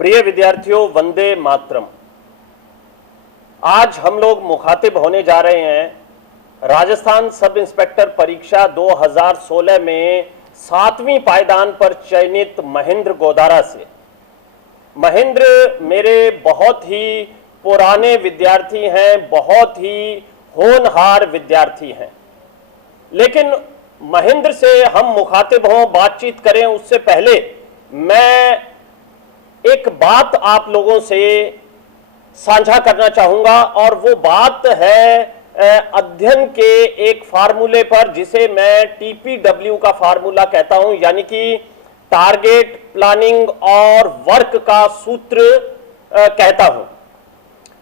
प्रिय विद्यार्थियों, वंदे मातरम। आज हम लोग मुखातिब होने जा रहे हैं राजस्थान सब इंस्पेक्टर परीक्षा 2016 में 7वीं पायदान पर चयनित महेंद्र गोदारा से। महेंद्र मेरे बहुत ही पुराने विद्यार्थी हैं, बहुत ही होनहार विद्यार्थी हैं, लेकिन महेंद्र से हम मुखातिब हों, बातचीत करें, उससे पहले मैं एक बात आप लोगों से साझा करना चाहूंगा, और वो बात है अध्ययन के एक फार्मूले पर, जिसे मैं टीपीडब्ल्यू का फार्मूला कहता हूं, यानी कि टारगेट, प्लानिंग और वर्क का सूत्र कहता हूं।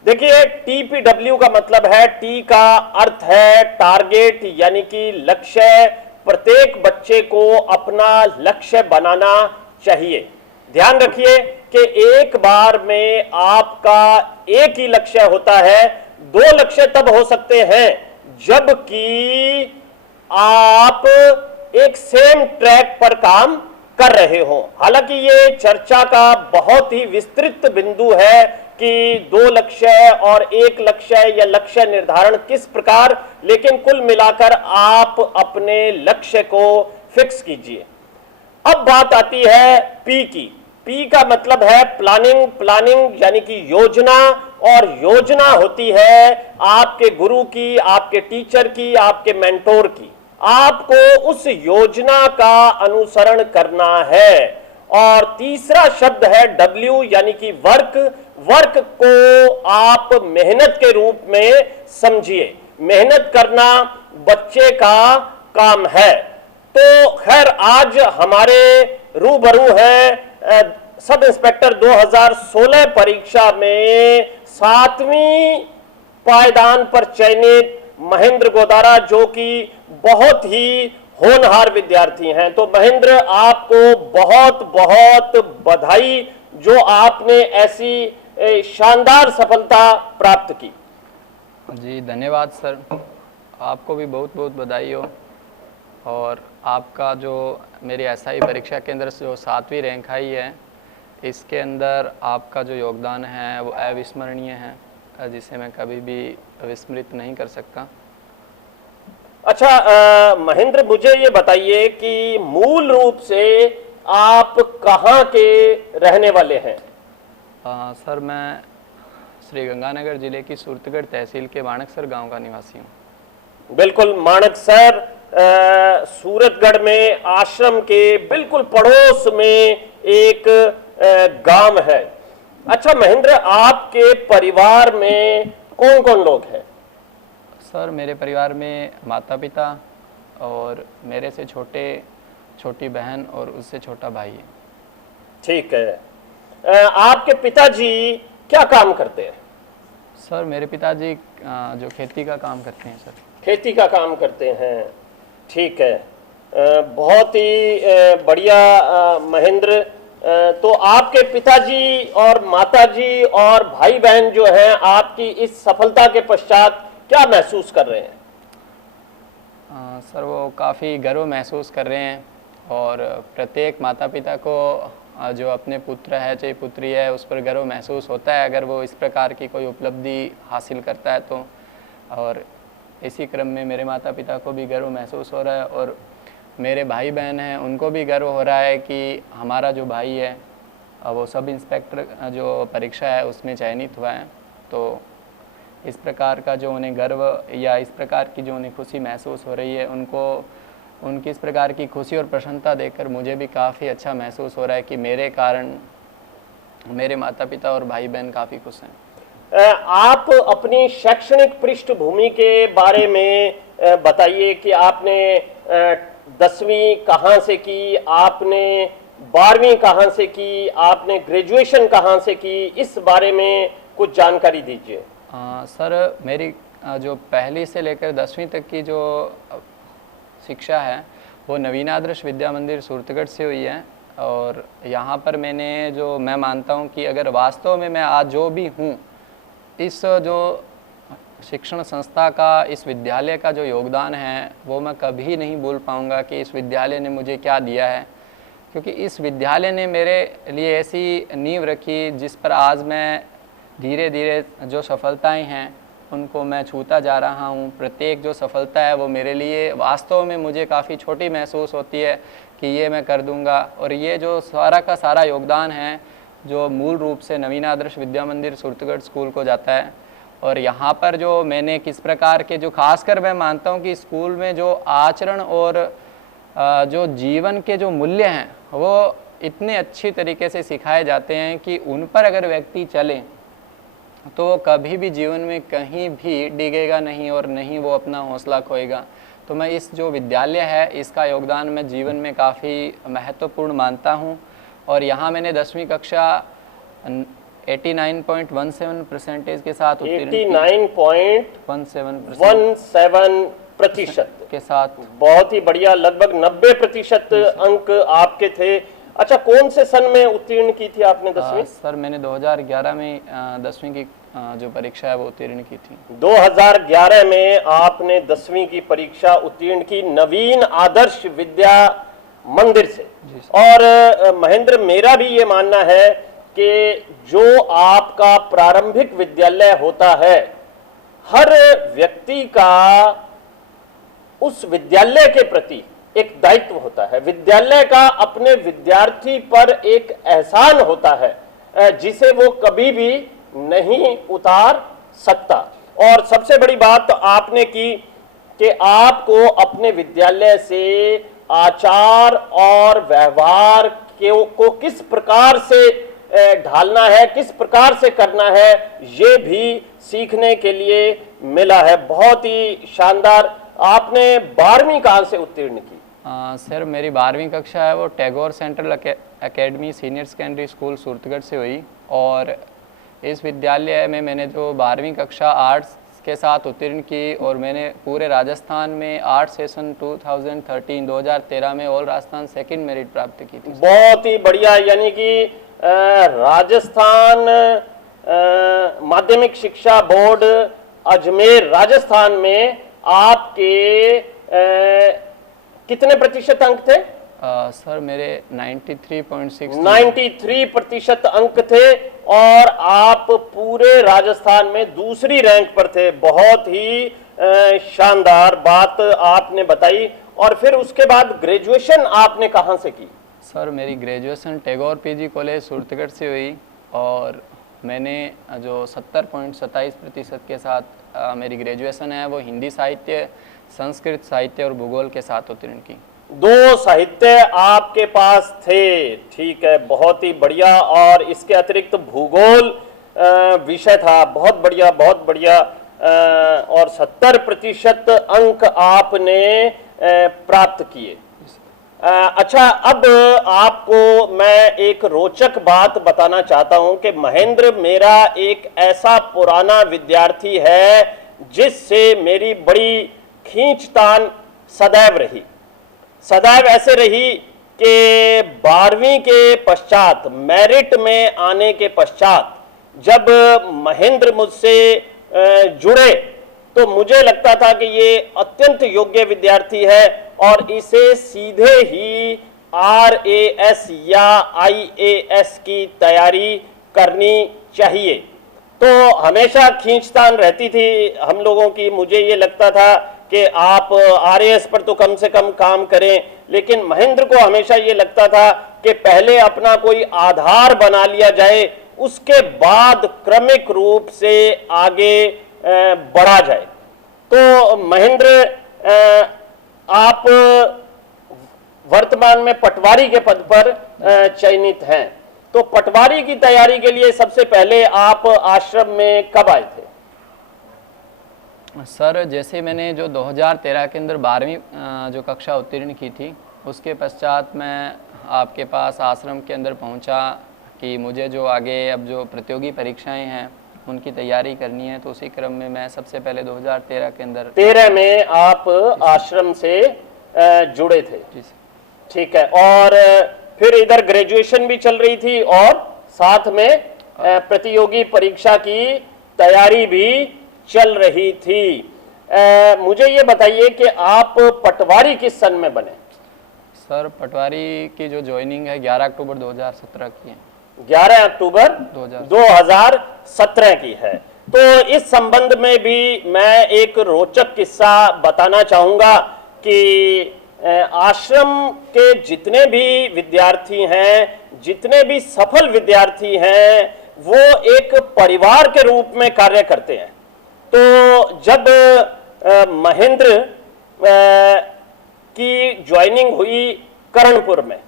देखिए, टीपीडब्ल्यू का मतलब है, टी का अर्थ है टारगेट, यानी कि लक्ष्य। प्रत्येक बच्चे को अपना लक्ष्य बनाना चाहिए। ध्यान रखिए कि एक बार में आपका एक ही लक्ष्य होता है। 2 लक्ष्य तब हो सकते हैं जबकि आप एक सेम ट्रैक पर काम कर रहे हो। हालांकि ये चर्चा का बहुत ही विस्तृत बिंदु है कि 2 लक्ष्य और 1 लक्ष्य या लक्ष्य निर्धारण किस प्रकार, लेकिन कुल मिलाकर आप अपने लक्ष्य को फिक्स कीजिए। अब बात आती है पी की। पी का मतलब है प्लानिंग। प्लानिंग यानी कि योजना, और योजना होती है आपके गुरु की, आपके टीचर की, आपके मेंटोर की। आपको उस योजना का अनुसरण करना है। और तीसरा शब्द है डब्ल्यू, यानी कि वर्क। वर्क को आप मेहनत के रूप में समझिए। मेहनत करना बच्चे का काम है। तो खैर, आज हमारे रूबरू है सब इंस्पेक्टर 2016 परीक्षा में 7वीं पायदान पर चयनित महेंद्र गोदारा, जो कि बहुत ही होनहार विद्यार्थी हैं। तो महेंद्र, आपको बहुत बहुत बधाई जो आपने ऐसी शानदार सफलता प्राप्त की। जी धन्यवाद सर, आपको भी बहुत बहुत बधाई हो। और आपका जो मेरी एसआई परीक्षा के अंदर जो 7वीं रैंक आई है, इसके अंदर आपका जो योगदान है वो अविस्मरणीय है, जिसे मैं कभी भी विस्मृत नहीं कर सकता। अच्छा महेंद्र, मुझे ये बताइए कि मूल रूप से आप कहाँ के रहने वाले हैं? सर, मैं श्री गंगानगर जिले की सूरतगढ़ तहसील के माणकसर गांव का निवासी हूँ। बिल्कुल, माणकसर सूरतगढ़ में आश्रम के बिल्कुल पड़ोस में एक गांव है। अच्छा महेंद्र, आपके परिवार में कौन कौन लोग हैं? सर, मेरे परिवार में माता पिता और मेरे से छोटी बहन और उससे छोटा भाई है। ठीक है। आपके पिताजी क्या काम करते हैं? सर, मेरे पिताजी जो खेती का काम करते हैं सर। खेती का काम करते हैं, ठीक है। बहुत ही बढ़िया महेंद्र। तो आपके पिताजी और माताजी और भाई बहन जो हैं, आपकी इस सफलता के पश्चात क्या महसूस कर रहे हैं? सर, वो काफ़ी गर्व महसूस कर रहे हैं, और प्रत्येक माता पिता को जो अपने पुत्र है चाहे पुत्री है उस पर गर्व महसूस होता है अगर वो इस प्रकार की कोई उपलब्धि हासिल करता है तो। और इसी क्रम में मेरे माता पिता को भी गर्व महसूस हो रहा है, और मेरे भाई बहन हैं उनको भी गर्व हो रहा है कि हमारा जो भाई है वो सब इंस्पेक्टर जो परीक्षा है उसमें चयनित हुआ है। तो इस प्रकार का जो उन्हें गर्व या इस प्रकार की जो उन्हें खुशी महसूस हो रही है, उनकी इस प्रकार की खुशी और प्रसन्नता देखकर मुझे भी काफ़ी अच्छा महसूस हो रहा है कि मेरे कारण मेरे माता पिता और भाई बहन काफ़ी खुश हैं। आप अपनी शैक्षणिक पृष्ठभूमि के बारे में बताइए कि आपने 10वीं कहाँ से की, आपने 12वीं कहाँ से की, आपने ग्रेजुएशन कहाँ से की, इस बारे में कुछ जानकारी दीजिए। सर, मेरी जो पहली से लेकर 10वीं तक की जो शिक्षा है वो नवीन आदर्श विद्या मंदिर सूरतगढ़ से हुई है। और यहाँ पर मैं मानता हूँ कि अगर वास्तव में मैं आज जो भी हूँ, इस जो शिक्षण संस्था का, इस विद्यालय का जो योगदान है वो मैं कभी नहीं भूल पाऊँगा कि इस विद्यालय ने मुझे क्या दिया है। क्योंकि इस विद्यालय ने मेरे लिए ऐसी नींव रखी जिस पर आज मैं धीरे धीरे जो सफलताएं हैं उनको मैं छूता जा रहा हूँ। प्रत्येक जो सफलता है वो मेरे लिए वास्तव में मुझे काफ़ी छोटी महसूस होती है कि ये मैं कर दूंगा, और ये जो सारा का सारा योगदान है जो मूल रूप से नवीन आदर्श विद्या मंदिर सुरतगढ़ स्कूल को जाता है। और यहाँ पर जो मैंने किस प्रकार के जो खासकर मैं मानता हूँ कि स्कूल में जो आचरण और जो जीवन के जो मूल्य हैं वो इतने अच्छी तरीके से सिखाए जाते हैं कि उन पर अगर व्यक्ति चले तो वो कभी भी जीवन में कहीं भी डिगेगा नहीं और नहीं वो अपना हौसला खोएगा। तो मैं इस जो विद्यालय है इसका योगदान मैं जीवन में काफ़ी महत्वपूर्ण मानता हूँ। और यहाँ मैंने 10वीं कक्षा 89.17% के साथ 89.17% के साथ बहुत ही बढ़िया, लगभग 90% अंक आपके थे। अच्छा, कौन से सन में उत्तीर्ण की थी आपने 10वीं? सर मैंने 2011 में 10वीं की जो परीक्षा है वो उत्तीर्ण की थी। 2011 में आपने 10वीं की परीक्षा उत्तीर्ण की नवीन आदर्श विद्या मंदिर से। और महेंद्र, मेरा भी ये मानना है कि जो आपका प्रारंभिक विद्यालय होता है, हर व्यक्ति का उस विद्यालय के प्रति एक दायित्व होता है। विद्यालय का अपने विद्यार्थी पर एक एहसान होता है जिसे वो कभी भी नहीं उतार सकता। और सबसे बड़ी बात आपने की कि आपको अपने विद्यालय से आचार और व्यवहार को किस प्रकार से ढालना है, किस प्रकार से करना है, ये भी सीखने के लिए मिला है। बहुत ही शानदार। आपने 12वीं कहाँ से उत्तीर्ण की? सर मेरी 12वीं कक्षा है वो Tagore central academy senior secondary school Suratgarh से हुई। और इस विद्यालय में मैंने जो 12वीं कक्षा आर्ट्स के साथ उत्तीर्ण की, और मैंने पूरे राजस्थान में आर्ट सेशन 2013 में ऑल राजस्थान सेकंड मेरिट प्राप्त की थी। बहुत ही बढ़िया। यानी कि राजस्थान माध्यमिक शिक्षा बोर्ड अजमेर राजस्थान में आपके कितने प्रतिशत अंक थे? सर मेरे 93% अंक थे और आप पूरे राजस्थान में दूसरी रैंक पर थे। बहुत ही शानदार बात आपने बताई। और फिर उसके बाद ग्रेजुएशन आपने कहाँ से की? सर मेरी graduation Tagore PG college Suratgarh से हुई, और मैंने जो 70.27% के साथ मेरी ग्रेजुएशन है वो हिंदी साहित्य, संस्कृत साहित्य और भूगोल के साथ उत्तीर्ण की। 2 साहित्य आपके पास थे, ठीक है, बहुत ही बढ़िया। और इसके अतिरिक्त भूगोल विषय था, बहुत बढ़िया, बहुत बढ़िया। और 70% अंक आपने प्राप्त किए। अच्छा, अब आपको मैं एक रोचक बात बताना चाहता हूं कि महेंद्र मेरा एक ऐसा पुराना विद्यार्थी है जिससे मेरी बड़ी खींचतान सदैव रही। सदैव ऐसे रही कि 12वीं के पश्चात, मेरिट में आने के पश्चात जब महेंद्र मुझसे जुड़े तो मुझे लगता था कि ये अत्यंत योग्य विद्यार्थी है और इसे सीधे ही RAS या IAS की तैयारी करनी चाहिए। तो हमेशा खींचतान रहती थी हम लोगों की। मुझे ये लगता था कि आप RAS पर तो कम से कम काम करें, लेकिन महेंद्र को हमेशा ये लगता था कि पहले अपना कोई आधार बना लिया जाए, उसके बाद क्रमिक रूप से आगे बढ़ा जाए। तो महेंद्र, आप वर्तमान में पटवारी के पद पर चयनित हैं। तो पटवारी की तैयारी के लिए सबसे पहले आप आश्रम में कब आए थे? सर जैसे मैंने जो 2013 के अंदर 12वीं जो कक्षा उत्तीर्ण की थी, उसके पश्चात मैं आपके पास आश्रम के अंदर पहुंचा कि मुझे जो आगे अब जो प्रतियोगी परीक्षाएं हैं उनकी तैयारी करनी है। तो उसी क्रम में मैं सबसे पहले 2013 के अंदर 13 में आप आश्रम से जुड़े थे, ठीक है। और फिर इधर ग्रेजुएशन भी चल रही थी और साथ में प्रतियोगी परीक्षा की तैयारी भी चल रही थी। मुझे ये बताइए कि आप पटवारी किस सन में बने? सर पटवारी की जो ज्वाइनिंग है 11 अक्टूबर 2017 की है। 11 अक्टूबर 2017 की है। तो इस संबंध में भी मैं एक रोचक किस्सा बताना चाहूंगा कि आश्रम के जितने भी विद्यार्थी हैं, जितने भी सफल विद्यार्थी हैं, वो एक परिवार के रूप में कार्य करते हैं। तो जब महेंद्र की ज्वाइनिंग हुई करणपुर में,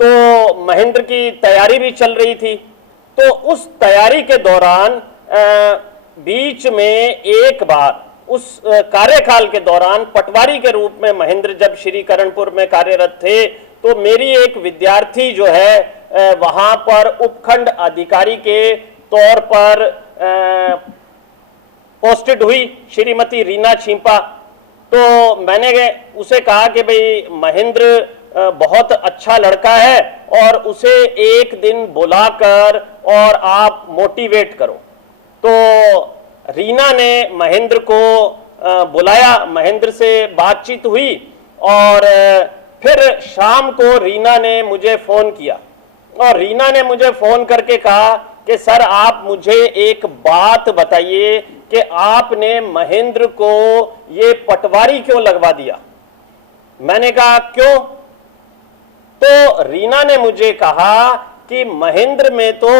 तो महेंद्र की तैयारी भी चल रही थी। तो उस तैयारी के दौरान बीच में एक बार उस कार्यकाल के दौरान पटवारी के रूप में महेंद्र जब श्री करणपुर में कार्यरत थे, तो मेरी एक विद्यार्थी जो है वहां पर उपखंड अधिकारी के तौर पर पोस्टेड हुई, श्रीमती रीना छिंपा। तो मैंने उसे कहा कि भाई महेंद्र बहुत अच्छा लड़का है और उसे एक दिन बुलाकर और आप मोटिवेट करो। तो रीना ने महेंद्र को बुलाया, महेंद्र से बातचीत हुई और फिर शाम को रीना ने मुझे फोन किया और रीना ने मुझे फोन करके कहा कि सर आप मुझे एक बात बताइए कि आपने महेंद्र को ये पटवारी क्यों लगवा दिया। मैंने कहा क्यों? तो रीना ने मुझे कहा कि महेंद्र में तो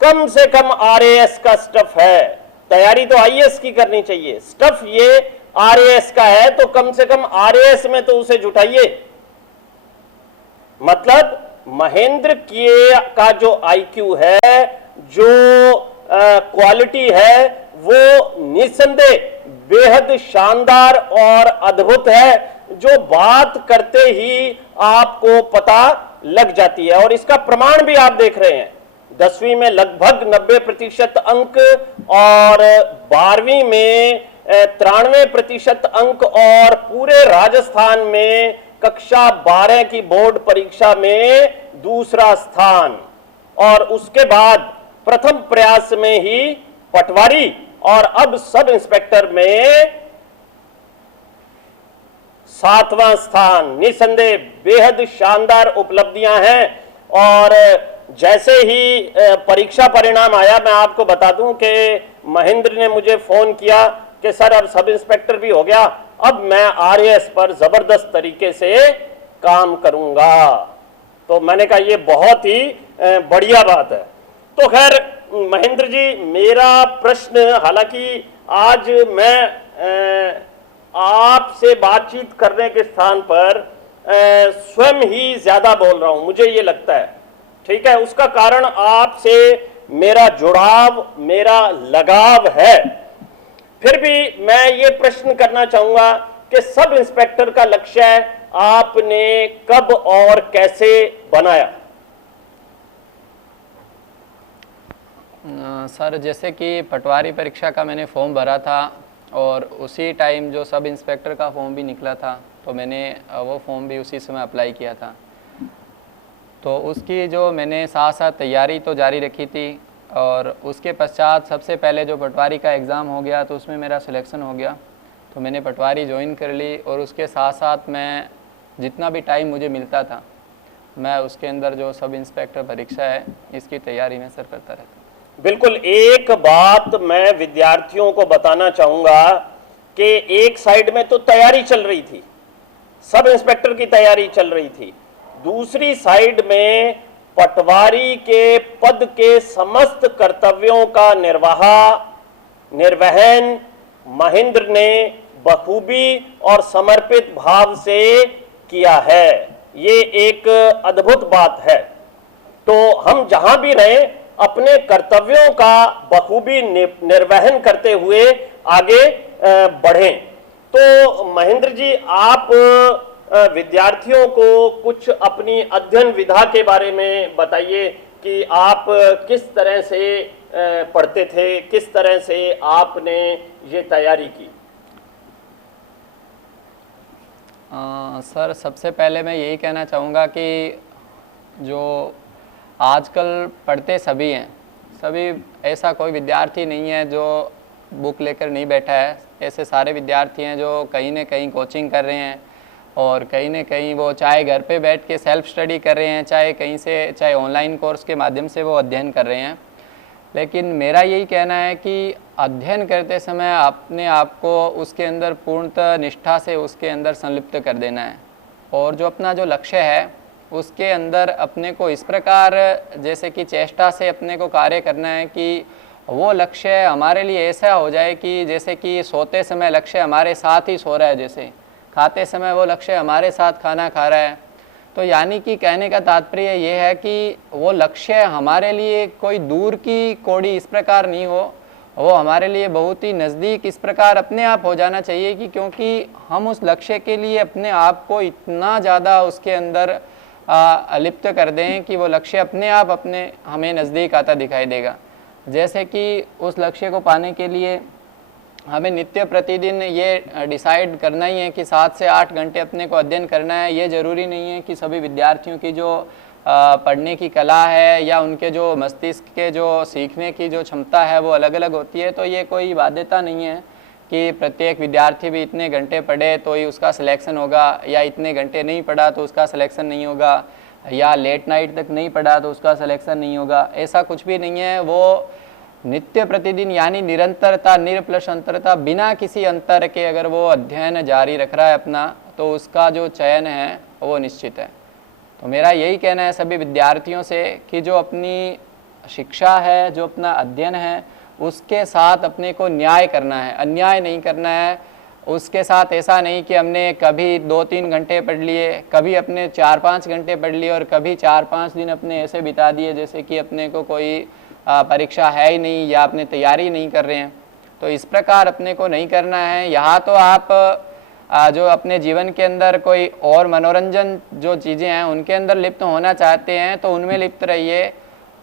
कम से कम आरएएस का स्टफ है, तैयारी तो आईएएस की करनी चाहिए, स्टफ ये आरएएस का है, तो कम से कम आरएएस में तो उसे जुटाइए। मतलब महेंद्र का जो आईक्यू है, जो क्वालिटी है, वो निसंदेह बेहद शानदार और अद्भुत है, जो बात करते ही आपको पता लग जाती है। और इसका प्रमाण भी आप देख रहे हैं, 10वीं में लगभग 90% अंक और 12वीं में 93% अंक और पूरे राजस्थान में कक्षा 12 की बोर्ड परीक्षा में दूसरा स्थान। और उसके बाद प्रथम प्रयास में ही पटवारी और अब सब इंस्पेक्टर में 7वां स्थान। निसंदेह बेहद शानदार उपलब्धियां हैं। और जैसे ही परीक्षा परिणाम आया, मैं आपको बता दूं कि महेंद्र ने मुझे फोन किया कि सर अब सब इंस्पेक्टर भी हो गया, अब मैं आरएएस पर जबरदस्त तरीके से काम करूंगा। तो मैंने कहा ये बहुत ही बढ़िया बात है। तो खैर महेंद्र जी, मेरा प्रश्न, हालांकि आज मैं आपसे बातचीत करने के स्थान पर स्वयं ही ज्यादा बोल रहा हूं, मुझे ये लगता है, ठीक है। उसका कारण आपसे मेरा जुड़ाव, मेरा लगाव है। फिर भी मैं ये प्रश्न करना चाहूंगा कि सब इंस्पेक्टर का लक्ष्य आपने कब और कैसे बनाया? सर जैसे कि पटवारी परीक्षा का मैंने फॉर्म भरा था और उसी टाइम जो सब इंस्पेक्टर का फॉर्म भी निकला था, तो मैंने वो फॉर्म भी उसी समय अप्लाई किया था। तो उसकी जो मैंने साथ साथ तैयारी तो जारी रखी थी और उसके पश्चात सबसे पहले जो पटवारी का एग्ज़ाम हो गया तो उसमें मेरा सिलेक्शन हो गया, तो मैंने पटवारी ज्वाइन कर ली। और उसके साथ साथ मैं जितना भी टाइम मुझे मिलता था, मैं उसके अंदर जो सब इंस्पेक्टर परीक्षा है इसकी तैयारी में सर करता रहता। बिल्कुल, एक बात मैं विद्यार्थियों को बताना चाहूंगा कि एक साइड में तो तैयारी चल रही थी, सब इंस्पेक्टर की तैयारी चल रही थी, दूसरी साइड में पटवारी के पद के समस्त कर्तव्यों का निर्वहन महेंद्र ने बखूबी और समर्पित भाव से किया है। ये एक अद्भुत बात है। तो हम जहां भी रहें अपने कर्तव्यों का बखूबी निर्वहन करते हुए आगे बढ़ें। तो महेंद्र जी, आप विद्यार्थियों को कुछ अपनी अध्ययन विधा के बारे में बताइए कि आप किस तरह से पढ़ते थे, किस तरह से आपने ये तैयारी की? सर सबसे पहले मैं यही कहना चाहूँगा कि जो आजकल पढ़ते सभी हैं, सभी, ऐसा कोई विद्यार्थी नहीं है जो बुक लेकर नहीं बैठा है। ऐसे सारे विद्यार्थी हैं जो कहीं ना कहीं कोचिंग कर रहे हैं और कहीं ना कहीं वो चाहे घर पे बैठ के सेल्फ स्टडी कर रहे हैं, चाहे कहीं से, चाहे ऑनलाइन कोर्स के माध्यम से वो अध्ययन कर रहे हैं। लेकिन मेरा यही कहना है कि अध्ययन करते समय अपने आप को उसके अंदर पूर्णतः निष्ठा से उसके अंदर संलिप्त कर देना है, और जो अपना जो लक्ष्य है उसके अंदर अपने को इस प्रकार जैसे कि चेष्टा से अपने को कार्य करना है कि वो लक्ष्य हमारे लिए ऐसा हो जाए कि जैसे कि सोते समय लक्ष्य हमारे साथ ही सो रहा है, जैसे खाते समय वो लक्ष्य हमारे साथ खाना खा रहा है। तो यानी कि कहने का तात्पर्य ये है कि वो लक्ष्य हमारे लिए कोई दूर की कौड़ी इस प्रकार नहीं हो, वो हमारे लिए बहुत ही नज़दीक इस प्रकार अपने आप हो जाना चाहिए कि क्योंकि हम उस लक्ष्य के लिए अपने आप को इतना ज़्यादा उसके अंदर लिप्त कर दें कि वो लक्ष्य अपने आप अपने हमें नज़दीक आता दिखाई देगा। जैसे कि उस लक्ष्य को पाने के लिए हमें नित्य प्रतिदिन ये डिसाइड करना ही है कि 7 से 8 घंटे अपने को अध्ययन करना है। ये ज़रूरी नहीं है कि सभी विद्यार्थियों की जो पढ़ने की कला है या उनके जो मस्तिष्क के जो सीखने की जो क्षमता है वो अलग अलग होती है। तो ये कोई बाध्यता नहीं है कि प्रत्येक विद्यार्थी भी इतने घंटे पढ़े तो ही उसका सिलेक्शन होगा, या इतने घंटे नहीं पढ़ा तो उसका सिलेक्शन नहीं होगा, या लेट नाइट तक नहीं पढ़ा तो उसका सिलेक्शन नहीं होगा। ऐसा कुछ भी नहीं है। वो नित्य प्रतिदिन यानी निरंतरता, निरप्लस अंतरता, बिना किसी अंतर के अगर वो अध्ययन जारी रख रहा है अपना, तो उसका जो चयन है वो निश्चित है। तो मेरा यही कहना है सभी विद्यार्थियों से कि जो अपनी शिक्षा है, जो अपना अध्ययन है, उसके साथ अपने को न्याय करना है, अन्याय नहीं करना है। उसके साथ ऐसा नहीं कि हमने कभी 2-3 घंटे पढ़ लिए, कभी अपने 4-5 घंटे पढ़ लिए और कभी 4-5 दिन अपने ऐसे बिता दिए जैसे कि अपने को कोई परीक्षा है ही नहीं या अपने तैयारी नहीं कर रहे हैं। तो इस प्रकार अपने को नहीं करना है। यहाँ तो आप जो अपने जीवन के अंदर कोई और मनोरंजन जो चीज़ें हैं उनके अंदर लिप्त होना चाहते हैं तो उनमें लिप्त रहिए।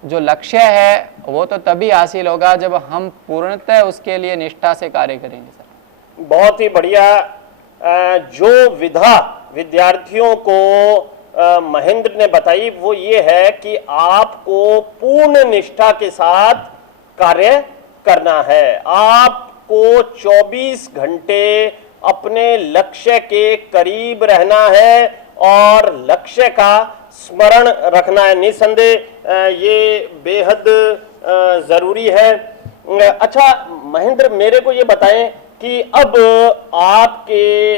जो लक्ष्य है वो तो तभी हासिल होगा जब हम पूर्णतः उसके लिए निष्ठा से कार्य करेंगे। सर बहुत ही बढ़िया। जो विधा विद्यार्थियों को महेंद्र ने बताई वो ये है कि आपको पूर्ण निष्ठा के साथ कार्य करना है। आपको 24 घंटे अपने लक्ष्य के करीब रहना है और लक्ष्य का स्मरण रखना है। निसंदेह ये बेहद जरूरी है। अच्छा महेंद्र, मेरे को ये बताएं कि अब आपके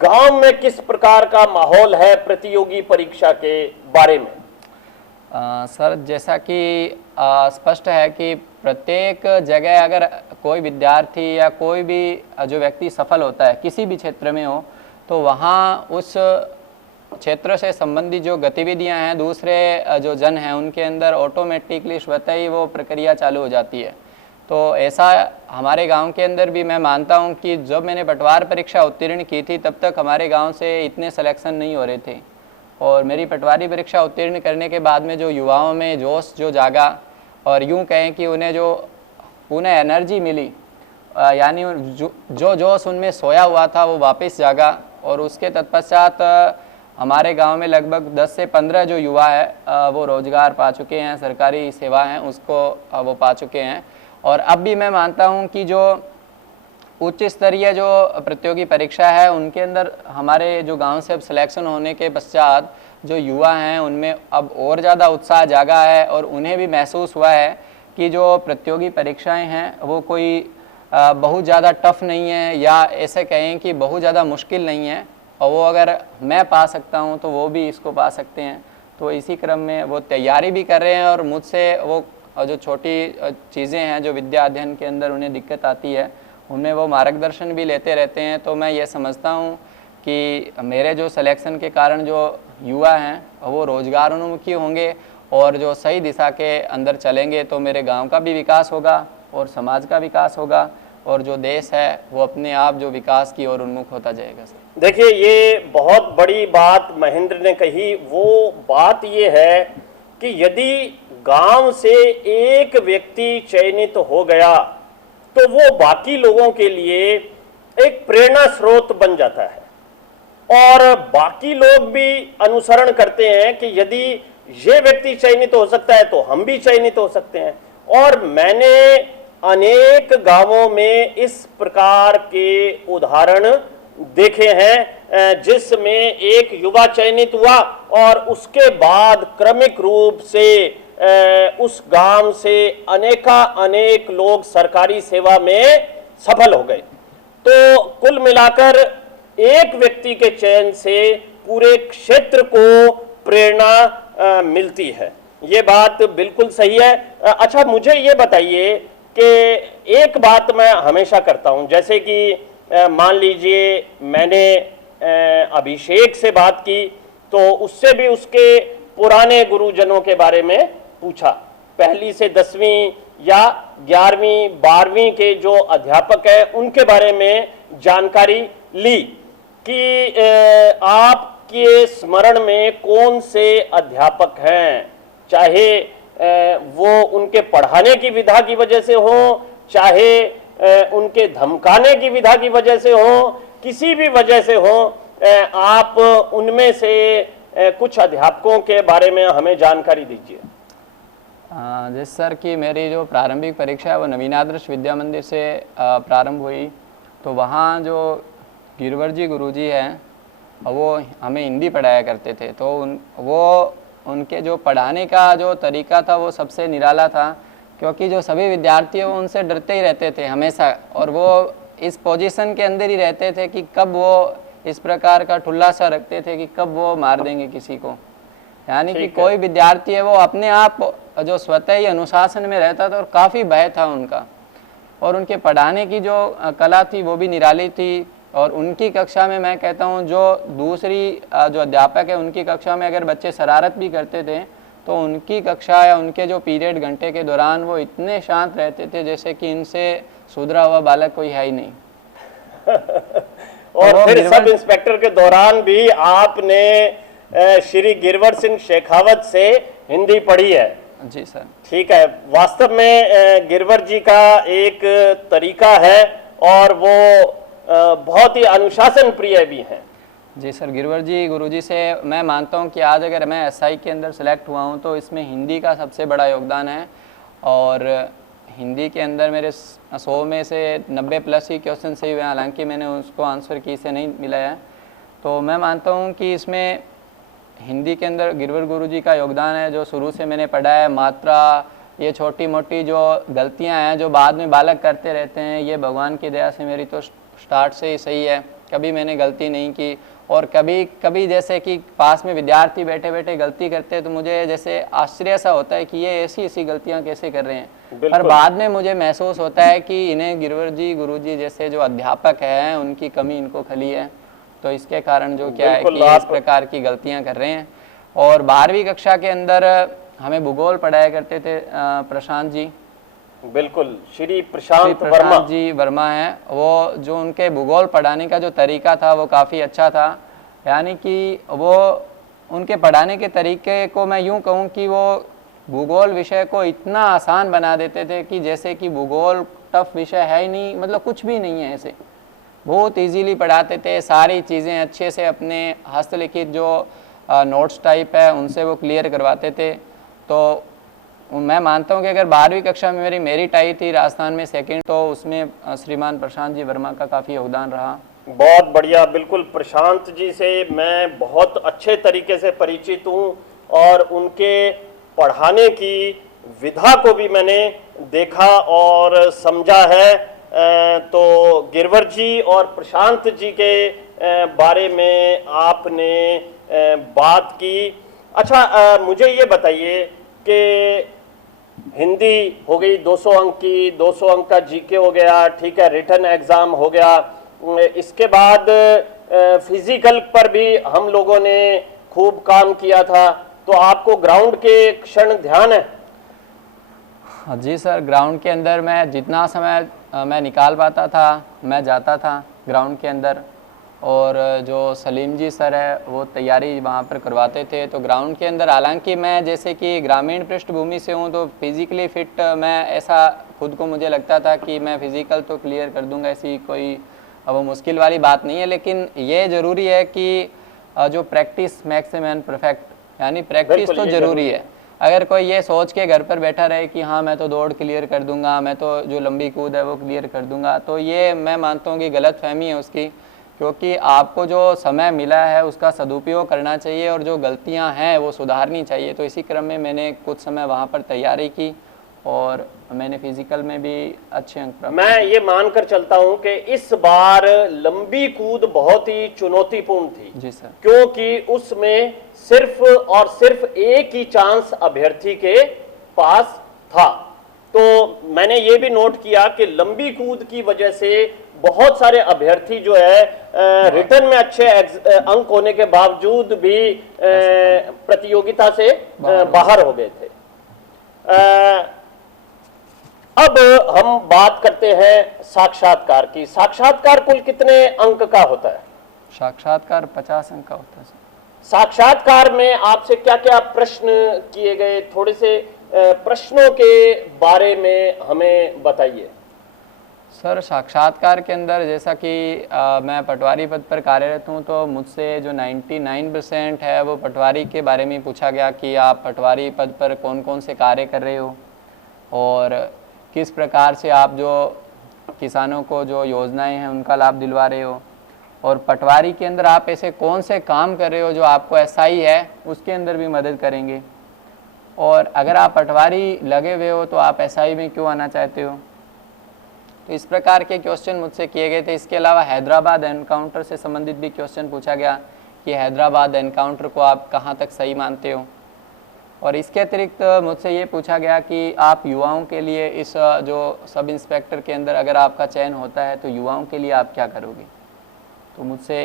गांव में किस प्रकार का माहौल है प्रतियोगी परीक्षा के बारे में? सर जैसा कि स्पष्ट है कि प्रत्येक जगह अगर कोई विद्यार्थी या कोई भी जो व्यक्ति सफल होता है किसी भी क्षेत्र में हो, तो वहाँ उस क्षेत्र से संबंधित जो गतिविधियां हैं दूसरे जो जन हैं उनके अंदर ऑटोमेटिकली स्वतः ही वो प्रक्रिया चालू हो जाती है। तो ऐसा हमारे गांव के अंदर भी मैं मानता हूं कि जब मैंने पटवार परीक्षा उत्तीर्ण की थी तब तक हमारे गांव से इतने सिलेक्शन नहीं हो रहे थे, और मेरी पटवारी परीक्षा उत्तीर्ण करने के बाद में जो युवाओं में जोश जो जागा और यूं कहें कि उन्हें जो पुनः एनर्जी मिली, यानी जो जोश उनमें सोया हुआ था वो वापस जागा। और उसके तत्पश्चात हमारे गांव में लगभग 10 से 15 जो युवा है वो रोजगार पा चुके हैं, सरकारी सेवा हैं उसको वो पा चुके हैं। और अब भी मैं मानता हूं कि जो उच्च स्तरीय जो प्रतियोगी परीक्षा है उनके अंदर हमारे जो गांव से अब सिलेक्शन होने के पश्चात जो युवा हैं उनमें अब और ज़्यादा उत्साह जागा है, और उन्हें भी महसूस हुआ है कि जो प्रतियोगी परीक्षाएं हैं वो कोई बहुत ज़्यादा टफ नहीं है, या ऐसे कहें कि बहुत ज़्यादा मुश्किल नहीं है, और वो अगर मैं पा सकता हूं तो वो भी इसको पा सकते हैं। तो इसी क्रम में वो तैयारी भी कर रहे हैं, और मुझसे वो जो छोटी चीज़ें हैं जो विद्या अध्ययन के अंदर उन्हें दिक्कत आती है उनमें वो मार्गदर्शन भी लेते रहते हैं। तो मैं ये समझता हूँ कि मेरे जो सिलेक्शन के कारण जो युवा हैं वो रोजगारोन्मुखी होंगे और जो सही दिशा के अंदर चलेंगे तो मेरे गांव का भी विकास होगा और समाज का विकास होगा, और जो देश है वो अपने आप जो विकास की ओर उन्मुख होता जाएगा। सर देखिए, ये बहुत बड़ी बात महेंद्र ने कही। वो बात ये है कि यदि गांव से एक व्यक्ति चयनित हो गया तो वो बाकी लोगों के लिए एक प्रेरणा स्रोत बन जाता है, और बाकी लोग भी अनुसरण करते हैं कि यदि ये व्यक्ति चयनित हो सकता है तो हम भी चयनित हो सकते हैं। और मैंने अनेक गांवों में इस प्रकार के उदाहरण देखे हैं जिसमें एक युवा चयनित हुआ और उसके बाद क्रमिक रूप से उस गांव से अनेक लोग सरकारी सेवा में सफल हो गए। तो कुल मिलाकर एक व्यक्ति के चयन से पूरे क्षेत्र को प्रेरणा मिलती है। ये बात बिल्कुल सही है। अच्छा, मुझे ये बताइए कि एक बात मैं हमेशा करता हूं, जैसे कि मान लीजिए मैंने अभिषेक से बात की तो उससे भी उसके पुराने गुरुजनों के बारे में पूछा, पहली से 10वीं या 11वीं 12वीं के जो अध्यापक हैं उनके बारे में जानकारी ली कि आपके स्मरण में कौन से अध्यापक हैं, चाहे वो उनके पढ़ाने की विधा की वजह से हो, चाहे उनके धमकाने की विधा की वजह से हो, किसी भी वजह से हो, आप उनमें से कुछ अध्यापकों के बारे में हमें जानकारी दीजिए। जिस सर की मेरी जो प्रारंभिक परीक्षा है वो नवीन आदर्श विद्या मंदिर से प्रारंभ हुई, तो वहाँ जो गिरवर जी गुरुजी हैं वो हमें हिंदी पढ़ाया करते थे। तो उनके जो पढ़ाने का जो तरीका था वो सबसे निराला था, क्योंकि जो सभी विद्यार्थी हैं वो उनसे डरते ही रहते थे हमेशा, और वो इस पोजीशन के अंदर ही रहते थे कि कब वो इस प्रकार का ठुल्ला सा रखते थे कि कब वो मार देंगे किसी को। यानी कि कोई विद्यार्थी है वो अपने आप जो स्वतः ही अनुशासन में रहता था और काफ़ी भय था उनका, और उनके पढ़ाने की जो कला थी वो भी निराली थी। और उनकी कक्षा में मैं कहता हूँ जो दूसरी जो अध्यापक है उनकी कक्षा में अगर बच्चे शरारत भी करते थे तो उनकी कक्षा या उनके जो पीरियड घंटे के दौरान वो इतने शांत रहते थे जैसे कि इनसे सुधरा हुआ बालक कोई है ही नहीं। और फिर सब इंस्पेक्टर के दौरान भी आपने श्री गिरवर सिंह शेखावत से हिंदी पढ़ी है? जी सर। ठीक है, वास्तव में गिरवर जी का एक तरीका है और वो बहुत ही अनुशासन प्रिय भी हैं। जी सर, गिरवर जी गुरुजी से मैं मानता हूँ कि आज अगर मैं एसआई के अंदर सेलेक्ट हुआ हूँ तो इसमें हिंदी का सबसे बड़ा योगदान है। और हिंदी के अंदर मेरे 100 में से 90 प्लस ही क्वेश्चन सही हुए, हालांकि मैंने उसको आंसर की से नहीं मिला है। तो मैं मानता हूँ कि इसमें हिंदी के अंदर गिरवर गुरुजी का योगदान है। जो शुरू से मैंने पढ़ा है, मात्रा, ये छोटी मोटी जो गलतियाँ हैं जो बाद में बालक करते रहते हैं, ये भगवान की दया से मेरी तो स्टार्ट से ही सही है, कभी मैंने गलती नहीं की। और कभी कभी जैसे कि पास में विद्यार्थी बैठे बैठे गलती करते हैं तो मुझे जैसे आश्चर्य सा होता है कि ये ऐसी गलतियां कैसे कर रहे हैं, पर बाद में मुझे महसूस होता है कि इन्हें गिरवर जी गुरुजी जैसे जो अध्यापक हैं उनकी कमी इनको खली है, तो इसके कारण जो क्या है कि इस प्रकार की गलतियां कर रहे हैं। और 12वीं कक्षा के अंदर हमें भूगोल पढ़ाया करते थे प्रशांत जी। बिल्कुल, श्री प्रशांत वर्मा जी वर्मा है। वो जो उनके भूगोल पढ़ाने का जो तरीका था वो काफ़ी अच्छा था। यानी कि वो उनके पढ़ाने के तरीके को मैं यूँ कहूँ कि वो भूगोल विषय को इतना आसान बना देते थे कि जैसे कि भूगोल टफ विषय है ही नहीं, मतलब कुछ भी नहीं है, ऐसे बहुत इजीली पढ़ाते थे। सारी चीज़ें अच्छे से अपने हस्तलिखित जो नोट्स टाइप है उनसे वो क्लियर करवाते थे। तो मैं मानता हूँ कि अगर 12वीं कक्षा में मेरी मेरिट आई थी राजस्थान में सेकंड, तो उसमें श्रीमान प्रशांत जी वर्मा का काफ़ी योगदान रहा। बहुत बढ़िया। बिल्कुल, प्रशांत जी से मैं बहुत अच्छे तरीके से परिचित हूँ और उनके पढ़ाने की विधा को भी मैंने देखा और समझा है। तो गिरवर जी और प्रशांत जी के बारे में आपने बात की। अच्छा, मुझे ये बताइए कि हिंदी हो गई 200 अंक की, 200 अंक का जीके हो गया, ठीक है, रिटन एग्जाम हो गया। इसके बाद फिजिकल पर भी हम लोगों ने खूब काम किया था, तो आपको ग्राउंड के क्षण ध्यान है? जी सर, ग्राउंड के अंदर मैं जितना समय मैं निकाल पाता था मैं जाता था ग्राउंड के अंदर, और जो सलीम जी सर है वो तैयारी वहाँ पर करवाते थे। तो ग्राउंड के अंदर, हालांकि मैं जैसे कि ग्रामीण पृष्ठभूमि से हूँ तो फिज़िकली फ़िट मैं ऐसा खुद को मुझे लगता था कि मैं फ़िज़िकल तो क्लियर कर दूँगा, ऐसी कोई वो मुश्किल वाली बात नहीं है। लेकिन ये ज़रूरी है कि जो practice makes a man perfect, यानी प्रैक्टिस तो ज़रूरी है। अगर कोई ये सोच के घर पर बैठा रहे कि हाँ मैं तो दौड़ क्लियर कर दूंगा, मैं तो जो लंबी कूद है वो क्लियर कर दूंगा, तो ये मैं मानता हूँ कि गलत फहमी है उसकी। क्योंकि आपको जो समय मिला है उसका सदुपयोग करना चाहिए और जो गलतियां हैं वो सुधारनी चाहिए। तो इसी क्रम में मैंने कुछ समय वहाँ पर तैयारी की और मैंने फिजिकल में भी अच्छे अंक प्राप्त मैं ये मानकर चलता हूं कि इस बार लंबी कूद बहुत ही चुनौतीपूर्ण थी। जी सर। क्योंकि उसमें सिर्फ और सिर्फ एक ही चांस अभ्यर्थी के पास था। तो मैंने ये भी नोट किया कि लंबी कूद की वजह से बहुत सारे अभ्यर्थी जो है रिटर्न में अच्छे अंक होने के बावजूद भी प्रतियोगिता से बाहर हो गए थे। अब हम बात करते हैं साक्षात्कार की। साक्षात्कार कुल कितने अंक का होता है? साक्षात्कार 50 अंक का होता है सर। साक्षात्कार में आपसे क्या क्या प्रश्न किए गए, थोड़े से प्रश्नों के बारे में हमें बताइए। सर साक्षात्कार के अंदर जैसा कि मैं पटवारी पद पर कार्यरत हूं, तो मुझसे जो 99% है वो पटवारी के बारे में पूछा गया कि आप पटवारी पद पर कौन कौन से कार्य कर रहे हो और किस प्रकार से आप जो किसानों को जो योजनाएं हैं उनका लाभ दिलवा रहे हो, और पटवारी के अंदर आप ऐसे कौन से काम कर रहे हो जो आपको एसआई है उसके अंदर भी मदद करेंगे, और अगर आप पटवारी लगे हुए हो तो आप एसआई में क्यों आना चाहते हो। तो इस प्रकार के क्वेश्चन मुझसे किए गए थे। इसके अलावा हैदराबाद एनकाउंटर से संबंधित भी क्वेश्चन पूछा गया कि हैदराबाद एनकाउंटर को आप कहाँ तक सही मानते हो, और इसके अतिरिक्त मुझसे ये पूछा गया कि आप युवाओं के लिए इस जो सब इंस्पेक्टर के अंदर अगर आपका चयन होता है तो युवाओं के लिए आप क्या करोगे। तो मुझसे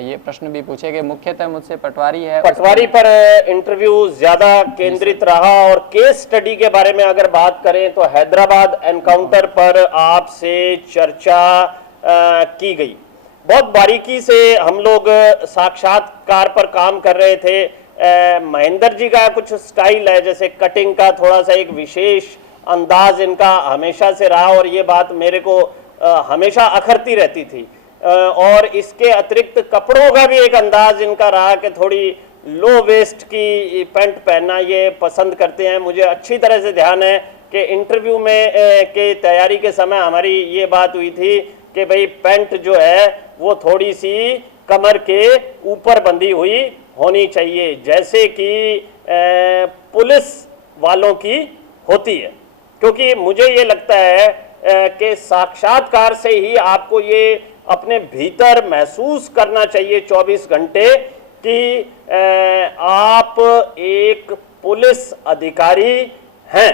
ये प्रश्न भी पूछे गए। मुख्यतः मुझसे पटवारी पर इंटरव्यू ज्यादा केंद्रित रहा, और केस स्टडी के बारे में अगर बात करें तो हैदराबाद एनकाउंटर पर आपसे चर्चा की गई। बहुत बारीकी से हम लोग साक्षात्कार पर काम कर रहे थे। महेंद्र जी का कुछ स्टाइल है, जैसे कटिंग का थोड़ा सा एक विशेष अंदाज इनका हमेशा से रहा, और ये बात मेरे को हमेशा अखरती रहती थी। और इसके अतिरिक्त कपड़ों का भी एक अंदाज इनका रहा कि थोड़ी लो वेस्ट की पैंट पहनना ये पसंद करते हैं। मुझे अच्छी तरह से ध्यान है कि इंटरव्यू में के तैयारी के समय हमारी ये बात हुई थी कि भाई पैंट जो है वो थोड़ी सी कमर के ऊपर बंधी हुई होनी चाहिए, जैसे कि पुलिस वालों की होती है। क्योंकि मुझे ये लगता है कि साक्षात्कार से ही आपको ये अपने भीतर महसूस करना चाहिए 24 घंटे कि आप एक पुलिस अधिकारी हैं।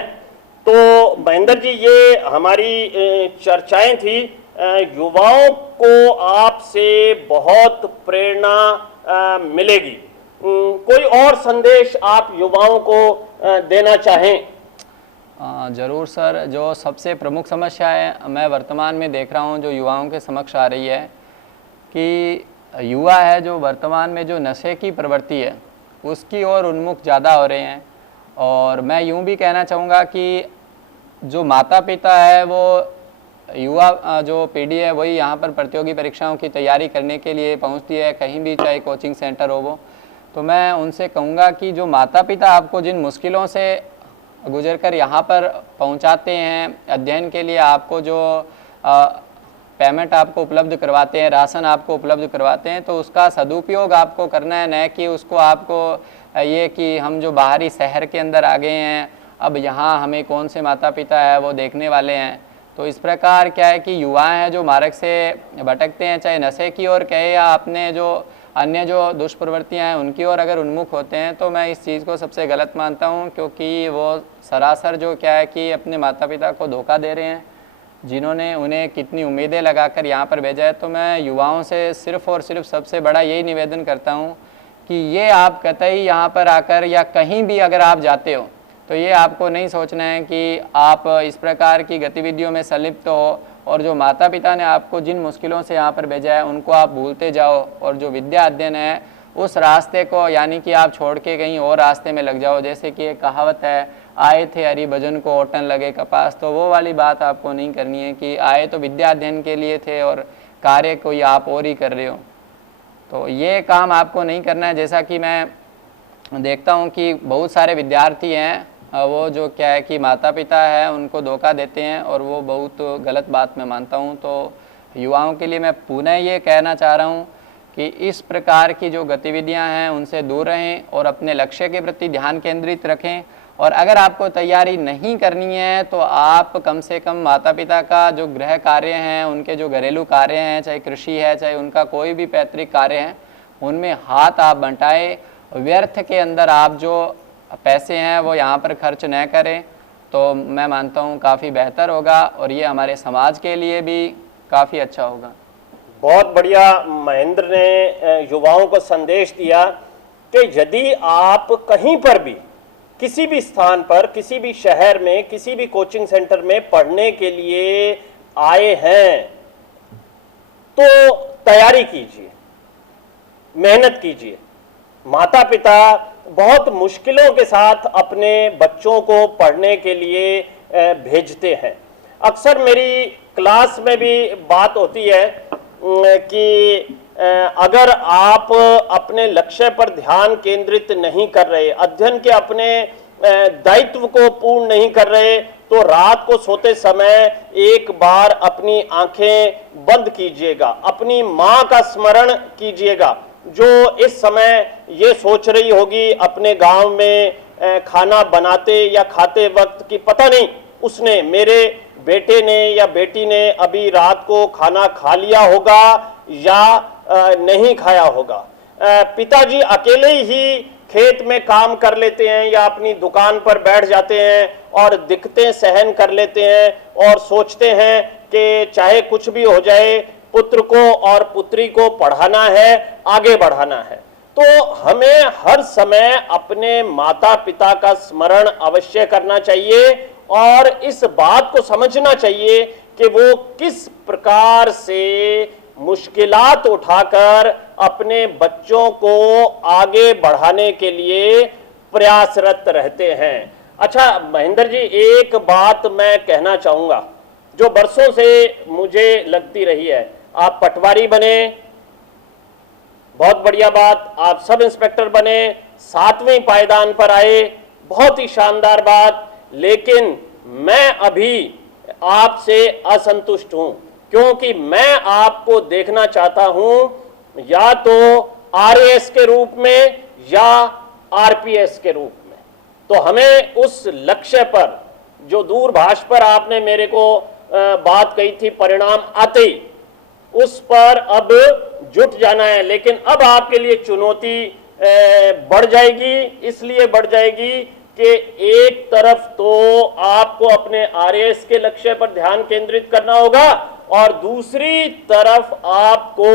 तो महेंद्र जी, ये हमारी चर्चाएं थी। युवाओं को आपसे बहुत प्रेरणा मिलेगी। कोई और संदेश आप युवाओं को देना चाहें? ज़रूर सर। जो सबसे प्रमुख समस्या है मैं वर्तमान में देख रहा हूँ जो युवाओं के समक्ष आ रही है कि युवा है जो वर्तमान में जो नशे की प्रवृत्ति है उसकी ओर उन्मुख ज़्यादा हो रहे हैं। और मैं यूँ भी कहना चाहूँगा कि जो माता पिता है वो युवा जो पीढ़ी है वही यहाँ पर प्रतियोगी परीक्षाओं की तैयारी करने के लिए पहुँचती है, कहीं भी, चाहे कोचिंग सेंटर हो वो। तो मैं उनसे कहूँगा कि जो माता पिता आपको जिन मुश्किलों से गुजरकर यहाँ पर पहुँचाते हैं अध्ययन के लिए, आपको जो पेमेंट आपको उपलब्ध करवाते हैं, राशन आपको उपलब्ध करवाते हैं, तो उसका सदुपयोग आपको करना है, न कि उसको आपको ये कि हम जो बाहरी शहर के अंदर आ गए हैं अब यहाँ हमें कौन से माता पिता है वो देखने वाले हैं। तो इस प्रकार क्या है कि युवा हैं जो मार्ग से भटकते हैं, चाहे नशे की ओर कहे या अपने जो अन्य जो दुष्प्रवृत्तियाँ हैं उनकी ओर अगर उन्मुख होते हैं, तो मैं इस चीज़ को सबसे गलत मानता हूँ। क्योंकि वो सरासर जो क्या है कि अपने माता पिता को धोखा दे रहे हैं, जिन्होंने उन्हें कितनी उम्मीदें लगाकर यहाँ पर भेजा है। तो मैं युवाओं से सिर्फ़ और सिर्फ सबसे बड़ा यही निवेदन करता हूँ कि ये आप कतई यहाँ पर आकर या कहीं भी अगर आप जाते हो तो ये आपको नहीं सोचना है कि आप इस प्रकार की गतिविधियों में संलिप्त हो, और जो माता पिता ने आपको जिन मुश्किलों से यहाँ पर भेजा है उनको आप भूलते जाओ, और जो विद्या अध्ययन है उस रास्ते को यानी कि आप छोड़ के कहीं और रास्ते में लग जाओ। जैसे कि एक कहावत है, आए थे हरि भजन को ओटन लगे कपास। तो वो वाली बात आपको नहीं करनी है कि आए तो विद्या अध्ययन के लिए थे और कार्य कोई आप और ही कर रहे हो। तो ये काम आपको नहीं करना है। जैसा कि मैं देखता हूँ कि बहुत सारे विद्यार्थी हैं वो जो क्या है कि माता पिता है उनको धोखा देते हैं, और वो बहुत गलत बात मैं मानता हूँ। तो युवाओं के लिए मैं पुनः ये कहना चाह रहा हूँ कि इस प्रकार की जो गतिविधियां हैं उनसे दूर रहें और अपने लक्ष्य के प्रति ध्यान केंद्रित रखें। और अगर आपको तैयारी नहीं करनी है तो आप कम से कम माता पिता का जो गृह कार्य हैं, उनके जो घरेलू कार्य हैं, चाहे कृषि है, चाहे उनका कोई भी पैतृक कार्य है, उनमें हाथ आप बंटाएं। व्यर्थ के अंदर आप जो पैसे हैं वो यहाँ पर खर्च न करें, तो मैं मानता हूँ काफ़ी बेहतर होगा और ये हमारे समाज के लिए भी काफ़ी अच्छा होगा। बहुत बढ़िया महेंद्र ने युवाओं को संदेश दिया कि यदि आप कहीं पर भी, किसी भी स्थान पर, किसी भी शहर में, किसी भी कोचिंग सेंटर में पढ़ने के लिए आए हैं तो तैयारी कीजिए, मेहनत कीजिए। माता पिता बहुत मुश्किलों के साथ अपने बच्चों को पढ़ने के लिए भेजते हैं। अक्सर मेरी क्लास में भी बात होती है कि अगर आप अपने लक्ष्य पर ध्यान केंद्रित नहीं कर रहे, अध्ययन के अपने दायित्व को पूर्ण नहीं कर रहे, तो रात को सोते समय एक बार अपनी आंखें बंद कीजिएगा, अपनी माँ का स्मरण कीजिएगा जो इस समय ये सोच रही होगी अपने गांव में खाना बनाते या खाते वक्त कि पता नहीं उसने, मेरे बेटे ने या बेटी ने अभी रात को खाना खा लिया होगा या नहीं खाया होगा। पिताजी अकेले ही खेत में काम कर लेते हैं या अपनी दुकान पर बैठ जाते हैं और दिक्कतें सहन कर लेते हैं और सोचते हैं कि चाहे कुछ भी हो जाए पुत्र को और पुत्री को पढ़ाना है, आगे बढ़ाना है। तो हमें हर समय अपने माता पिता का स्मरण अवश्य करना चाहिए और इस बात को समझना चाहिए कि वो किस प्रकार से मुश्किलात उठाकर अपने बच्चों को आगे बढ़ाने के लिए प्रयासरत रहते हैं। अच्छा महेंद्र जी, एक बात मैं कहना चाहूंगा जो बरसों से मुझे लगती रही है। आप पटवारी बने, बहुत बढ़िया बात, आप सब इंस्पेक्टर बने, 7वें पायदान पर आए, बहुत ही शानदार बात, लेकिन मैं अभी आपसे असंतुष्ट हूं क्योंकि मैं आपको देखना चाहता हूं या तो आरएएस के रूप में या आरपीएस के रूप में। तो हमें उस लक्ष्य पर जो दूरभाष पर आपने मेरे को बात कही थी परिणाम आते ही, उस पर अब जुट जाना है। लेकिन अब आपके लिए चुनौती बढ़ जाएगी, इसलिए बढ़ जाएगी कि एक तरफ तो आपको अपने आरएएस के लक्ष्य पर ध्यान केंद्रित करना होगा और दूसरी तरफ आपको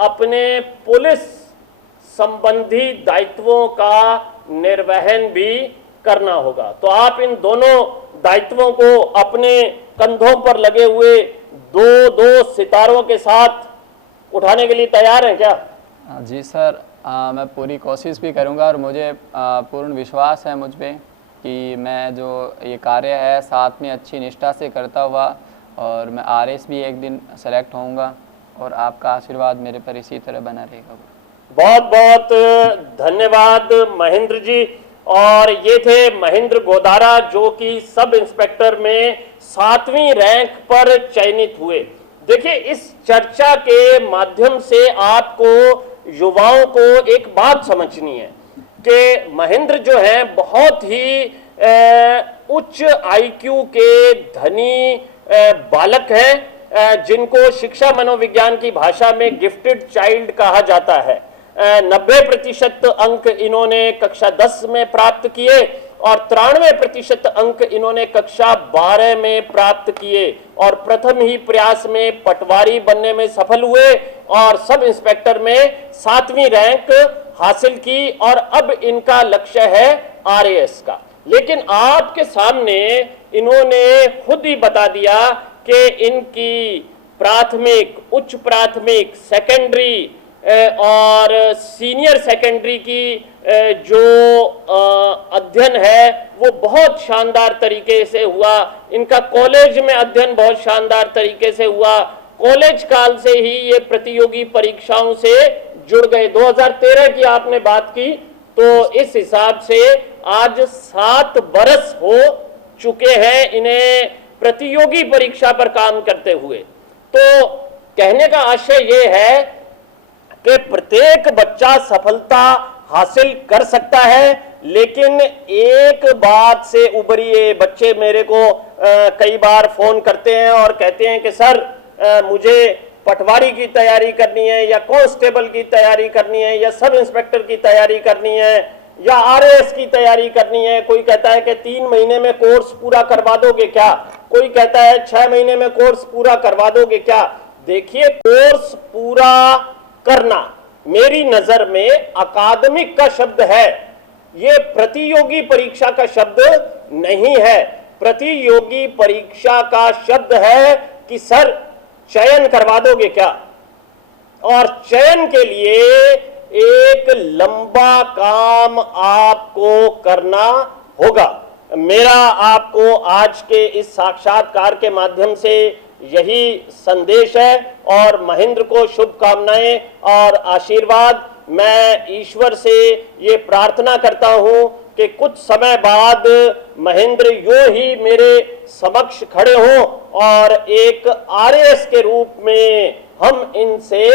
अपने पुलिस संबंधी दायित्वों का निर्वहन भी करना होगा। तो आप इन दोनों दायित्वों को अपने कंधों पर लगे हुए दो सितारों के साथ उठाने के लिए तैयार हैं क्या? जी सर, मैं पूरी कोशिश भी करूंगा और मुझे पूर्ण विश्वास है मुझ पे कि मैं जो ये कार्य है साथ में अच्छी निष्ठा से करता हुआ और मैं आरएएस भी एक दिन सेलेक्ट होऊंगा और आपका आशीर्वाद मेरे पर इसी तरह बना रहेगा। बहुत बहुत धन्यवाद महेंद्र जी। और ये थे महेंद्र गोदारा जो कि सब इंस्पेक्टर में 7वीं रैंक पर चयनित हुए। देखिए, इस चर्चा के माध्यम से आपको युवाओं को एक बात समझनी है कि महेंद्र जो है बहुत ही उच्च आईक्यू के धनी बालक हैं जिनको शिक्षा मनोविज्ञान की भाषा में गिफ्टेड चाइल्ड कहा जाता है। 90% अंक इन्होंने कक्षा 10 में प्राप्त किए और 93% अंक इन्होंने कक्षा 12 में प्राप्त किए और प्रथम ही प्रयास में पटवारी बनने में सफल हुए और सब इंस्पेक्टर में 7वीं रैंक हासिल की और अब इनका लक्ष्य है आरएएस का। लेकिन आपके सामने इन्होंने खुद ही बता दिया कि इनकी प्राथमिक, उच्च प्राथमिक, सेकेंडरी और सीनियर सेकेंडरी की जो अध्ययन है वो बहुत शानदार तरीके से हुआ। इनका कॉलेज में अध्ययन बहुत शानदार तरीके से हुआ। कॉलेज काल से ही ये प्रतियोगी परीक्षाओं से जुड़ गए। 2013 की आपने बात की, तो इस हिसाब से आज 7 बरस हो चुके हैं इन्हें प्रतियोगी परीक्षा पर काम करते हुए। तो कहने का आशय यह है कि प्रत्येक बच्चा सफलता हासिल कर सकता है, लेकिन एक बात से उभरी ये बच्चे मेरे को कई बार फोन करते हैं और कहते हैं कि सर मुझे पटवारी की तैयारी करनी है या कांस्टेबल की तैयारी करनी है या सब इंस्पेक्टर की तैयारी करनी है या आरएएस की तैयारी करनी है। कोई कहता है कि 3 महीने में कोर्स पूरा करवा दोगे क्या, कोई कहता है 6 महीने में कोर्स पूरा करवा दोगे क्या। देखिए, कोर्स पूरा करना मेरी नजर में अकादमिक का शब्द है, ये प्रतियोगी परीक्षा का शब्द नहीं है। प्रतियोगी परीक्षा का शब्द है कि सर चयन करवा दोगे क्या, और चयन के लिए एक लंबा काम आपको करना होगा। मेरा आपको आज के इस साक्षात्कार के माध्यम से यही संदेश है और महेंद्र को शुभकामनाएं और आशीर्वाद। मैं ईश्वर से ये प्रार्थना करता हूं कि कुछ समय बाद महेंद्र यूं ही मेरे समक्ष खड़े हों और एक आरएएस के रूप में हम इनसे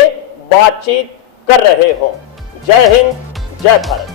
बातचीत कर रहे हों। जय हिंद, जय भारत।